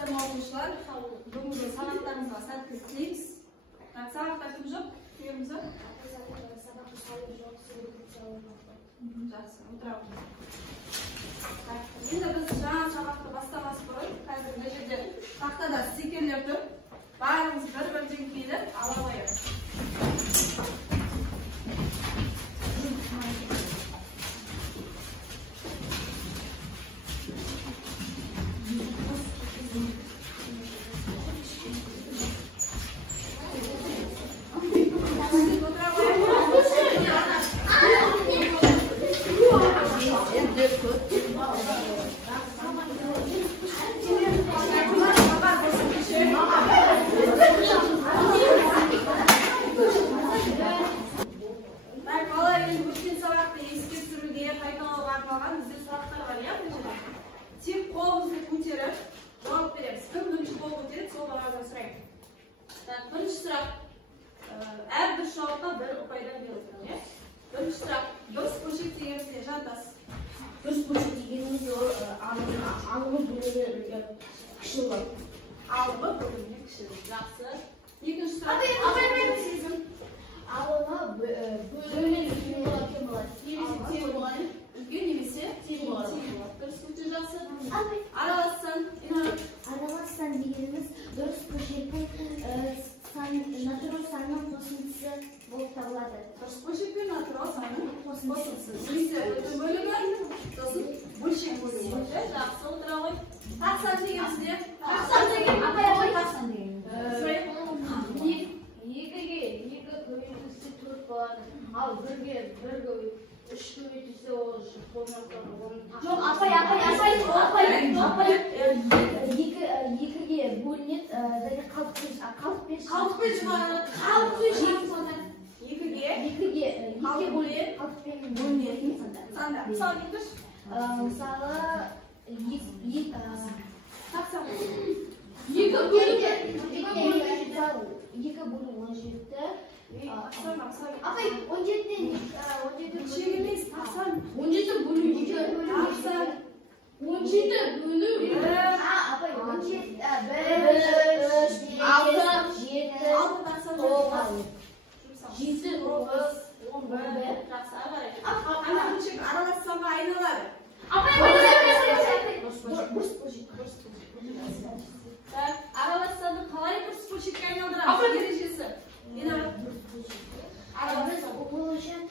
Саламатсыздарбы окуучулар. Бүгүнкү сабактарыбызга сәттүүлүк тилейбиз. Сабактар ким жок? Күйөөбүз бар? Жакшы, отурабыз. Эми биз жаңы сабакты баштабас бұрын, қазір мына жерде тақтада стикерлер тұр. Баарыңыз бір-бір жеңкейді ала коелу. Тек қолымызды көтеріп, жауап береміз. Кім бірінші қол көтереді, сол бағадан сұрайық. Бірінші сұрақ, әрбір жауапқа бір ұпайдан беріледі. Бірінші сұрақ, дұрыс бөлшек дегенімізде жантасыз. Дұрыс бөлшек дегенімізде алымы бөліміне кіші. Алымы бөліміне кіші. Жақсы. Екінші сұрақ. Алымы бөліміне үлкен болады. Тең болады. Үлкен немесе тең болады. Дұрыс өте жақсы. Аралассан. Аралассан дегеніміз дұрыс бөлшектің натурал санының қосындысы болып табылады. Дұрыс бөлшек пен натурал санның қосындысы. Немесе өте бөлігі, сосын бөлшек бөлігі. Жақсы, отыра ғой. Тақсан дегенімізде. Тақсан деген. Тақсан деген. Екіге екі көбейтілсе 4 болады. Ал бірге үш көбейтілсе ол қолданылады. Жоқ, екіге бөлінеді, қалдықпен шығарады. Екіге қалдықпен бөлінетін санда. Мысалы келтірші. Мысалы, екі бөлу 17. Апай, 17-ден 17 бөлу 2. 17 бөлу. Апай, 17, 1, 3, 7, 7, 11. Жақсы, ағарай. Ана бөлшек аралассанға айналады. Аралассанды қалай дұрыс бөлшекке айналдырамыз? Ережесі. Ол үшін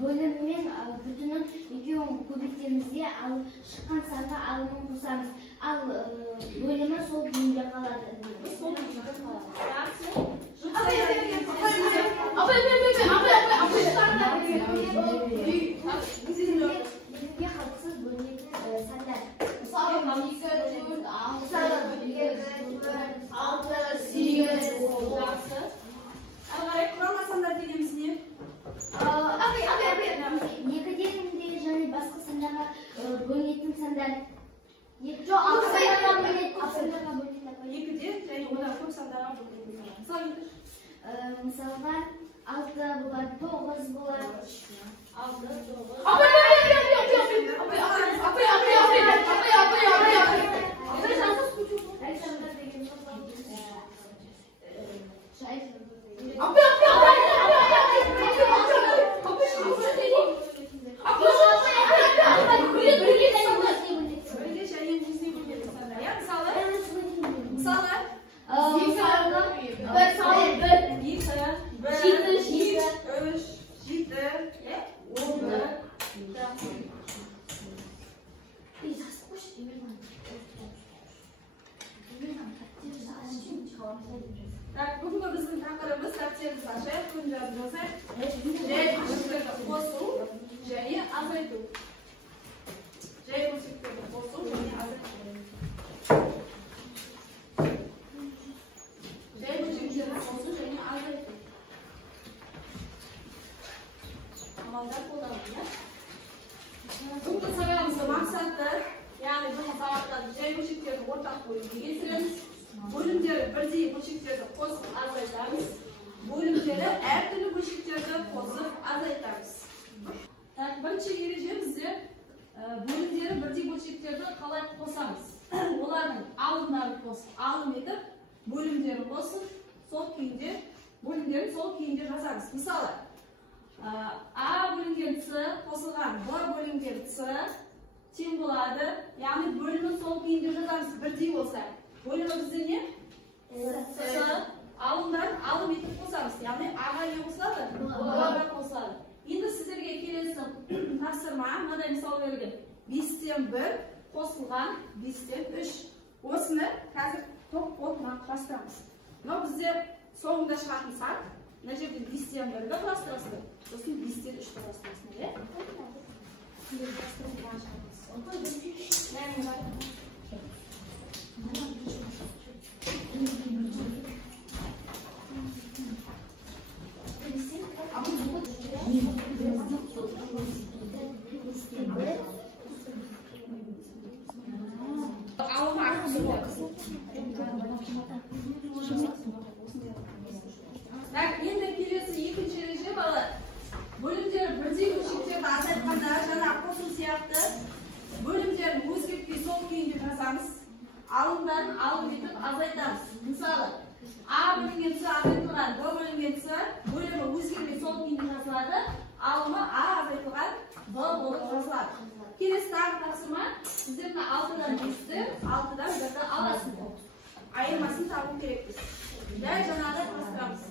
бөлім мен бүтінін екеуін көбейтемізде, ал шыққан санға алымын қосамыз. Ал бөлімі сол күйінде қалады. Екіге қатысыз бөлінетін сандар. Құрама сандар дегеніміз не? Екіден де және басқа сандарға бөлінетін сандар. Екіден және одан көп сандарға бөлінетін сандар. Мысалға 6 болады, 9 болады. 6, 9. Бүгінгі біздің тақырыбымыз дәптерімізді ашайық, күн жазайық. Жай бөлшектерді қосу және азайту. Жай бөлшектерді қосу және азайту. Жай бөлшектерді қосу және азайту. Амалдар қолданылды. Бүгінгі сабағымыздың мақсаты, яғни бүгінгі сабақтарды жай бөлшектерді ортақ бөлімге келтіреміз. Бөлімдері бірдей бөлшектерді қосып азайтамыз. Бөлімдері әртүрлі бөлшектерді қосып азайтамыз. Бірінші ереже бізде бөлімдері бірдей бөлшектерді қалай қосамыз. Олардың olsun. Alım etip bölümlerini olsun. Sol kuyunca bölümlerini sol kuyunca yazarız. Мысалы, A bölümgen C qo'shilgan B bölümgen C teng bo'ladi. Ya'ni bölümni sol kuyunja yazarız. Birday bo'lsa. Bölümni bizda ne? C. Alımdan alım etib qo'shamiz. Ya'ni A'ga ne qo'shiladi? B'ga qo'shiladi. Endi sizlarga kelasi tafsirma, mana misol berilgan. 5 dan 1 qo'shilgan 5 dan 3. O'sini hozir to'p bilan qurashtiramiz. Mana bizda so'ngda shartmisan. Necha 5 dan 1 ga qurashtirasiz. So'ng 5 dan 3 ga qurashtirasiz. Bak, endi kelasi ikkinchi reja bola. Bo'limlar birday o'chikda ba'zi aytganda yana qo'shim siyaqti. Bo'limlar o'zgarib so'l keyinga yozamiz. Alımdan alım etib azaytamiz. Misol, A bo'limga C azaytilgan, B bo'limga C, bo'limi o'zgarib so'l keyinga yoziladi. Alımı A azaytilgan, B bo'lib yoziladi. Kelasi tafsirma sizlarga 6 dan 5 6 dan 1 ga olasiz. Ayırmasını tabu gerektir. Ve canada pastıramiz.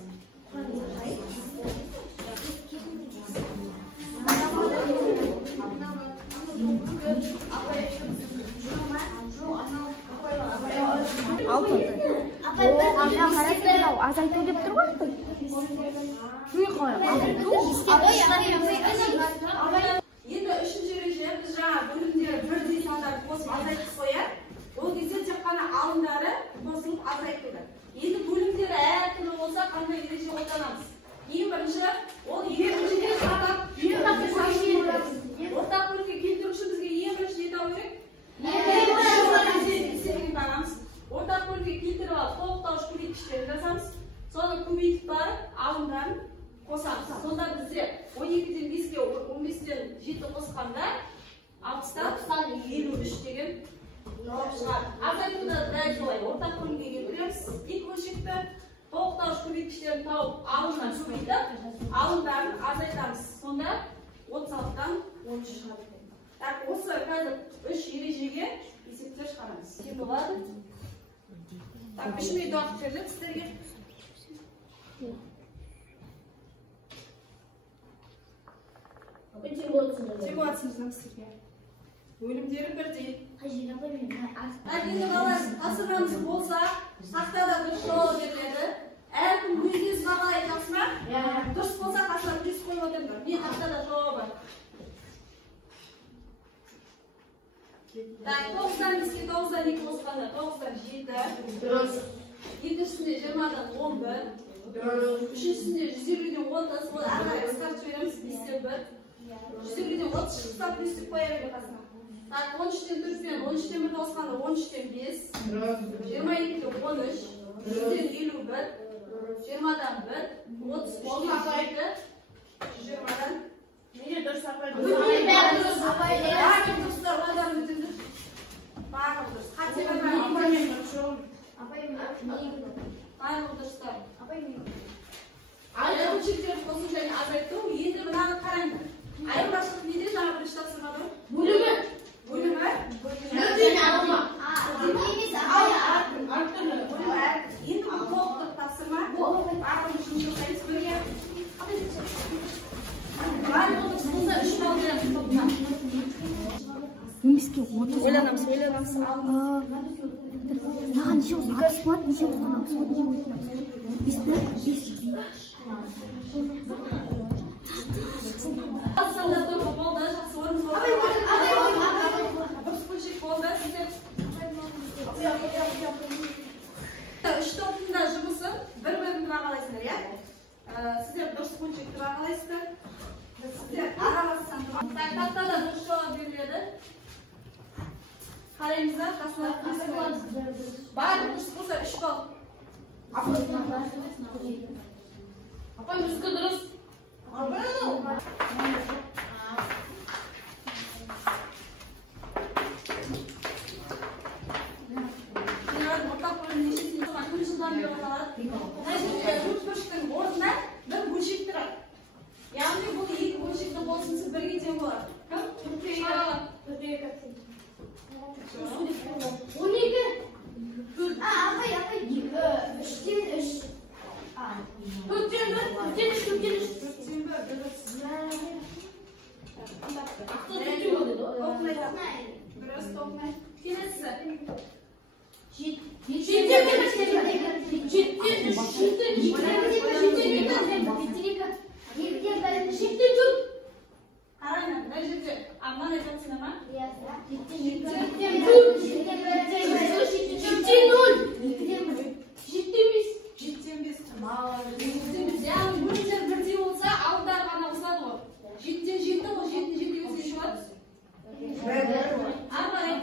Azaytib deb turibdi. Shuning qo'yib. Endi 3-chi reja biz жаңа bo'limga birday sonlarni qo'shib azaytib qo'yib, o кезде тек qana alımlari qo'shilib azaytiladi. Endi bo'limlari har turli bo'lsa qanday reja qo'llanamiz? Eng birinchi o yerga qarab, yerga o'rtaq bo'limga keltirishimizga eng birinchi neta kerak? O'rtaq bo'limga keltirib olib, to'xtash ko'rsatkichni yozamiz. Sonra ko'paytib borib, alımlarni qo'shamiz. Sonda bizga 12 dan 5 ga 15 dan 7 qo'shganda 60 dan 53 degan javob chiqadi. Azaytuvda direkt solay o'rtaq bo'limga keltiramiz. Ikki bo'lishikda to'xtash ko'rsatkichlarni topib, alımlarni ko'paytib, alımlarni azaytamiz. Sonda 36 dan 13 chiqadi. Tak, o'sha hozir 3 erejaga hisoblab chiqaramiz. Kim bo'ladi? Tak, pishmay doq kelib sizlarga Çevatsınız sizga. Bo'limlari birday. Endi bolar asramiz bo'lsa, taxtada shu derladi. Eğer kim yüzünüz bağlı aytasma, durs bo'lsa qasam yüz qo'yib o'tirdim. Men taxtada javobi. Tak, 92 92 o'sqanda 97. Durust. 7-sinde 20 dan 11. Durust. 3-sinde 120 dan 10 bo'ldi. Ana qisqartib beramiz 101. 120 dan 30 chiqsa plyusni qo'yaveradi qasam. Tak, 13 dan 4 dan 13 dan 1 o'sqanda 13 dan 5. Durust. 22 dan 13. 100 dan 51. 20 dan 1. 30 bo'lmaydi. 20 dan nega durs sapaydi? Ойланамыз. Маған неше болсын? 60 болады, неше болсын? 60 болады, не болады? 5 болады, 5. Болды, жақсы орын болды. Дұрыс бөлшек болды. Үш топтың жұмысын бір-бірін бағалайсыңдар, иә? Сіздер дұрыс бөлшекті бағалайсыздар. Сіздер аралассаң тақтада дұрыс жауап беріледі. Қараймыздар, қасына бәрі дұрыс болса 3 балл. Апай, өзгі дұрыс. Ортақ болады? Кім? Біраз тоқмай. Келесі. Қараңдар, мына жерде аман айтасың ма? Яғни бөлімдер бірдей болса, алдары ғана ұсады ғой. 7-тен 7 ғой, 7-тен 7 келсе не болады? Ары қарай.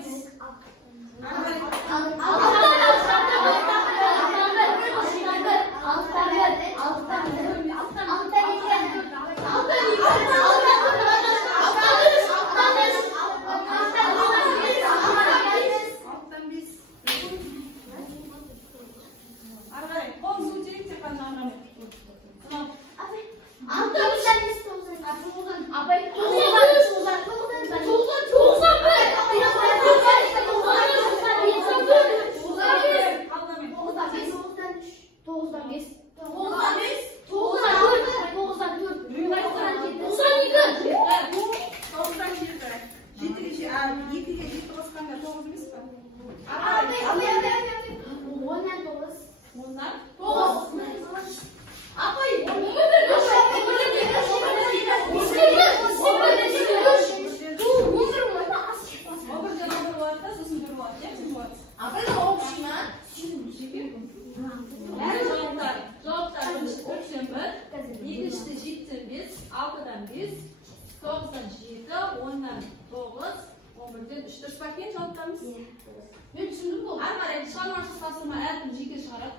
Ben düşündüm bu. Armağan çıkarmazsa basılma hayatım jike çıkarıp.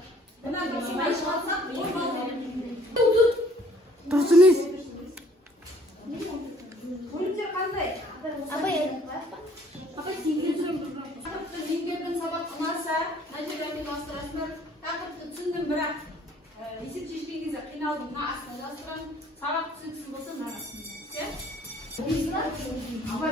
Bundan sonra çıkarsak olmaz. Durdunuz. Bölümler qanday? Apa yengildan sabab qilmasa, najriyani yozdirasizlar. Taqdirni tushundim, biroq esib chishligingizda qiynaldim. Men aslida yozdiram. Sabaq tushunsin bo'lsa, men aslida. Apa